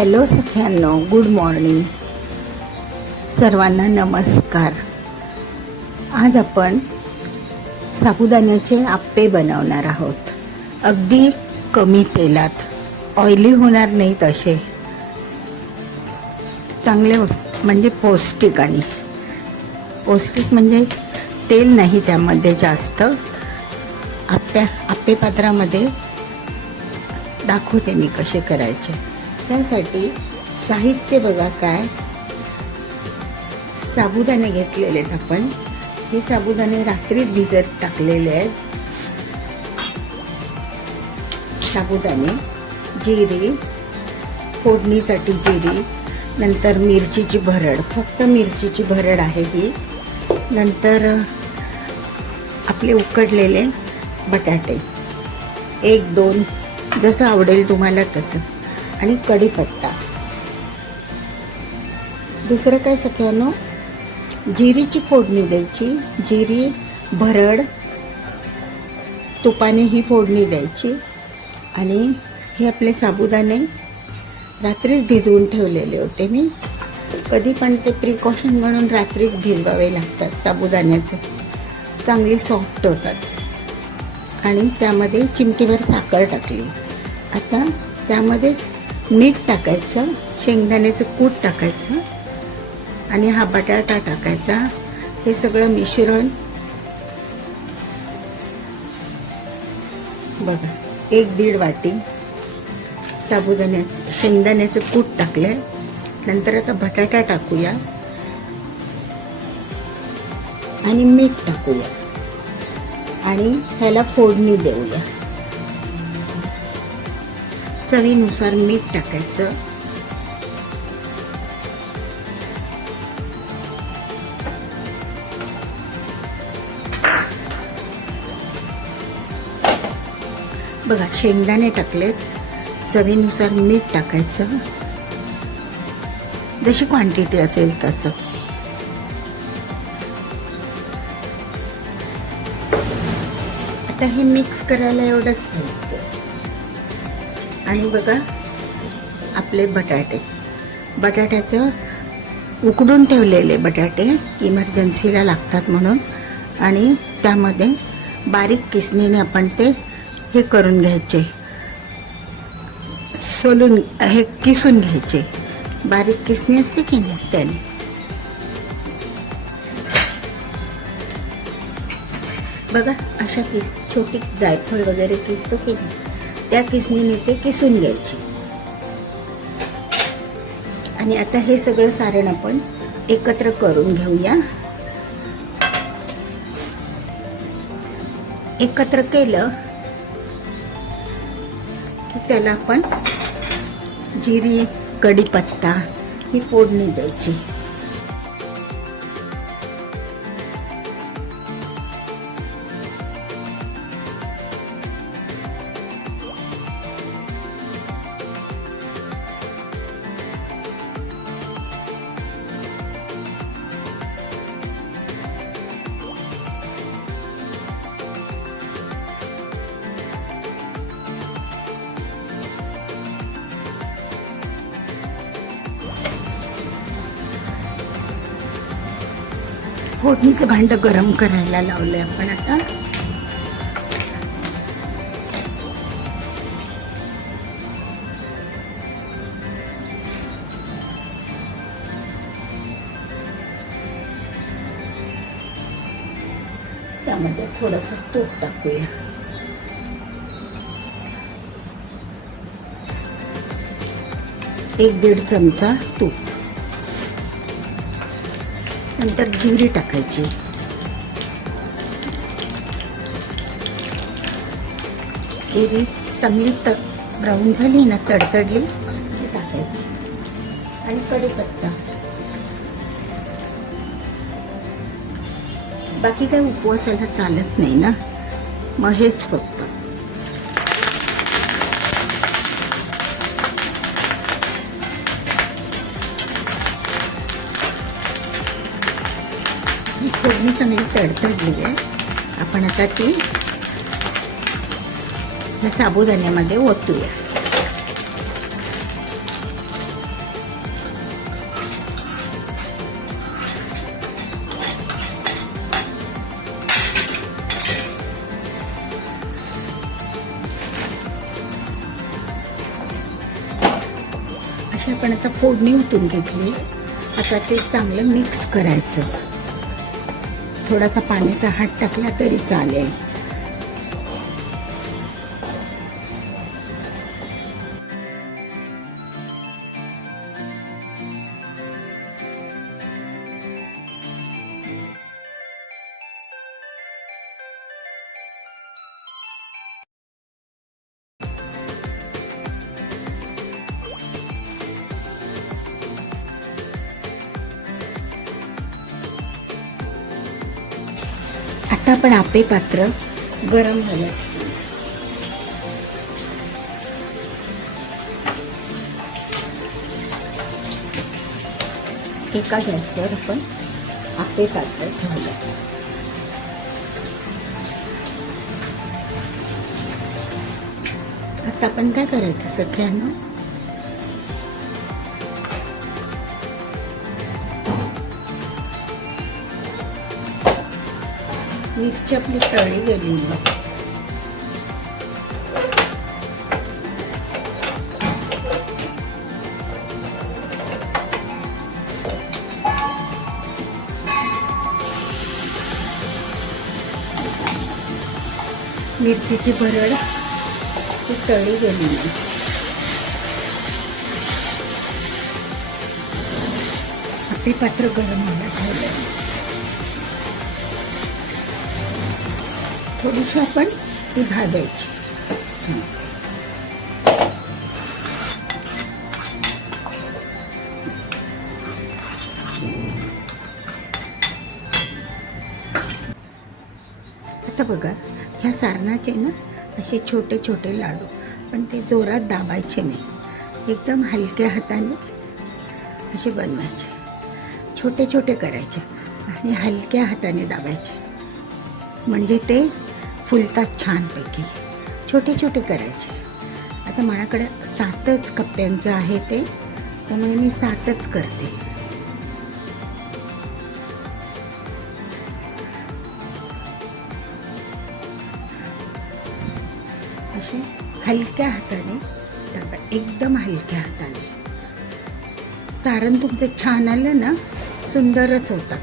Hello सगळ्यांनो, good morning. सर्वांना नमस्कार. आज आपण साबुदाण्याचे आप्पे बनवणार आहोत. अगदी कमी तेलात, ऑइली होणार नाहीत असे, चांगले म्हणजे पौष्टिक. आणि पौष्टिक म्हणजे तेल नाही त्यामध्ये जास्त. आप्पे पात्रामध्ये दाखवते मी कसे करायचे. त्यासाठी साहित्य बघा काय. साबुदाणे घेतलेले आहेत आपण. हे साबुदाणे रात्रीच भिजत टाकलेले आहेत. साबुदाणे, जिरी, फोडणीसाठी जिरी, नंतर मिरचीची भरड, फक्त मिरचीची भरड आहे ही. नंतर आपले उकडलेले बटाटे, 1-2 जसं आवडेल तुम्हाला तसं, आणि कढीपत्ता. दुसरं काय सगळ्यांनो, जिरीची फोडणी द्यायची. जिरी, भरड, तुपाने ही फोडणी द्यायची. आणि हे आपले साबुदाणे रात्रीच भिजवून ठेवलेले होते मी. कधी पण ते प्रिकॉशन म्हणून रात्रीच भिजवावे लागतात. साबुदाण्याचे चांगली सॉफ्ट होतात. आणि त्यामध्ये चिमटीभर साखर टाकली. आता त्यामध्येच मीठ टाकायचं, शेंगदाण्याचं कूट टाकायचं, आणि हा बटाटा टाकायचा. हे सगळं मिश्रण बघा, 1-1.5 वाटी शेंगदाण्याचं कूट टाकलंय. नंतर आता बटाटा टाकूया आणि मीठ टाकूया आणि ह्याला फोडणी देऊया. चवीनुसार मीठ टाकायचं. बघा, शेंगदाणे टाकलेत. चवीनुसार मीठ टाकायचं, जशी क्वांटिटी असेल तसं. आता हे मिक्स करायला एवढंच साहित्य. आणि बघा, आपले बटाट्याचं उकडून ठेवलेले बटाटे इमर्जन्सीला लागतात म्हणून. आणि त्यामध्ये बारीक किसणीने आपण ते हे करून घ्यायचे, हे किसून घ्यायचे. बारीक किसणी असते की नाही त्याने. बघा, अशा छोटी जायफळ वगैरे किसतो की नाही, त्या किसणीने ते किसून घ्यायची. आणि आता हे सगळं सारण आपण एकत्र करून घेऊया. एकत्र केलं की त्याला आपण जिरी, कढीपत्ता ही फोडणी द्यायची. फोडणीचं भांडं गरम करायला लावलंय आपण आता. त्यामध्ये थोडंसं तूप टाकूया. एक 1.5 चमचा तूप. नंतर जिरी टाकायची. जिरी चांगली ब्राऊन झाली ना, तडतडली, टाकायची. आणि कढीपत्ता. बाकी काही उपवासाला चालत नाही ना, मग हेच फक्त. फोडणी चांगली तडतडली आहे. आपण आता ती या साबुदाण्यामध्ये ओतूया. आपण आता फोडणी ओतून घेतली. आता ते चांगलं मिक्स करायचं. थोडासा पाण्याचा हात टाकला तरी चालेल. आता आपण आपे पात्र गरम झालं. एका गॅसवर आपण आपे पात्र ठेवलं. आता आपण काय करायचं सगळ्यांना, मिरची आपली तळी गेलेली. मिरचीची भरड ती तळी गेलेली. आपले पात्र गरम व्हायला ठेवलं. थोडीशी आपण ती भाजायची. आता बघा, ह्या सारणाचे ना असे छोटे छोटे लाडू, पण ते जोरात दाबायचे नाही. एकदम हलक्या हाताने असे बनवायचे. छोटे छोटे करायचे आणि हलक्या हाताने दाबायचे, म्हणजे ते फुलतात छानपैकी. छोटे छोटे करायचे. आता माझ्याकडे 7च कप्प्यांचं आहे ते, त्यामुळे मी 7च करते. असे हलक्या हाताने दाबा, एकदम हलक्या हाताने. सारण तुमचं छान आलं ना, सुंदरच होतात.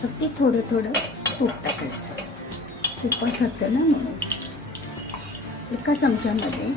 फक्त थोडं थोडं तूप टाकायचं. तूपच होतं ना, म्हणून एका चमच्यामध्ये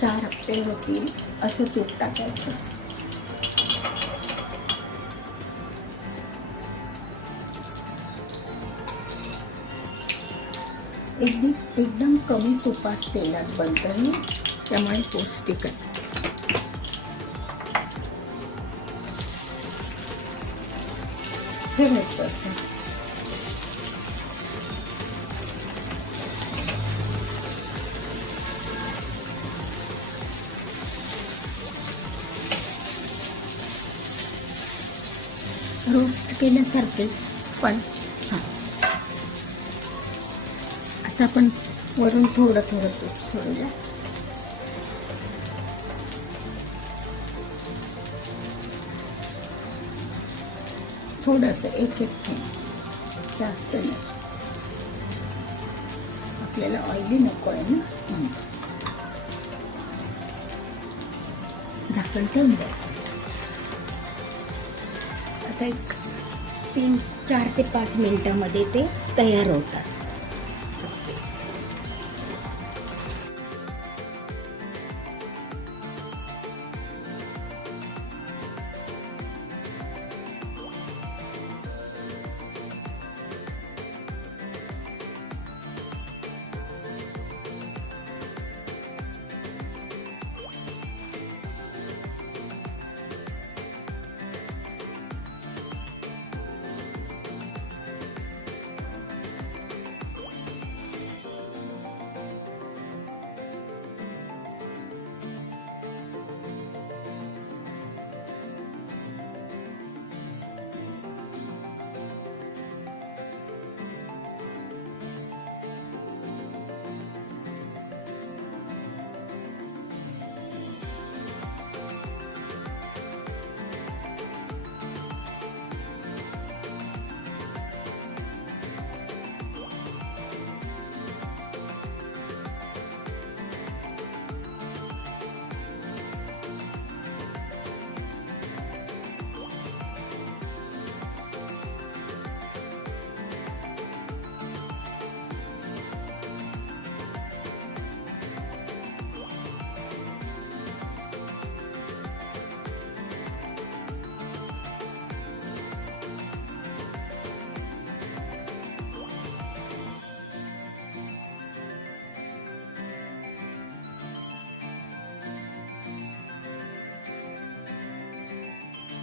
4 आपे होतील असं तूप टाकायचं. एकदम कमी तुपात तेलात बनतं, त्यामुळे पौष्टिक आहे. रोस्ट केल्यासारखे पण छान. आता आपण वरून थोडं थोडं तूप सोडूया. थोडंसं एक थेंब, जास्त नाही. आपल्याला ऑइली नको आहे ना, म्हणून झाकण ठेवून द्यायचं. आता एक 4 ते 5 मिनिटामध्ये ते तयार होतात.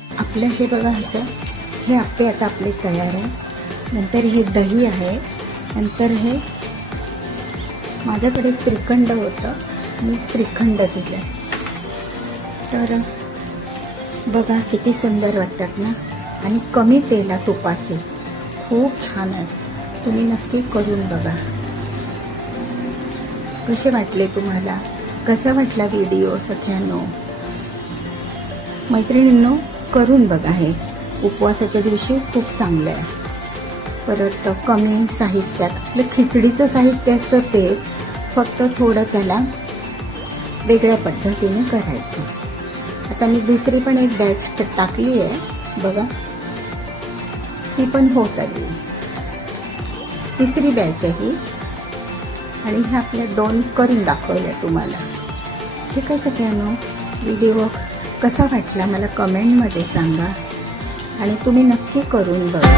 आपलं हे बघा असं, हे आपे आता आपले तयार आहे. नंतर हे दही आहे. नंतर हे माझ्याकडे श्रीखंड होतं, मी श्रीखंड दिलं. तर बघा किती सुंदर वाटतात ना, आणि कमी तेला तुपाचे खूप छान आहे. तुम्ही नक्की करून बघा. कसे वाटले तुम्हाला? कसा वाटला व्हिडिओ सगळ्यांनो? मैत्रिणींनो, करून बघा. हे उपवासाच्या दिवशी खूप चांगलं आहे. परत कमी साहित्यात आपलं खिचडीचं साहित्य असतं तेच, फक्त थोडं त्याला वेगळ्या पद्धतीने करायचं. आता मी दुसरी पण एक बॅच टाकली आहे बघा, ती पण होत आली. तिसरी बॅच आहे ही, आणि ह्या आपल्या 2 करून दाखवल्या तुम्हाला. ठीक आहे सगळ्यांनो, व्हिडिओ कसा वाटला मला कमेंटमध्ये सांगा, आणि तुम्ही नक्की करून बघा.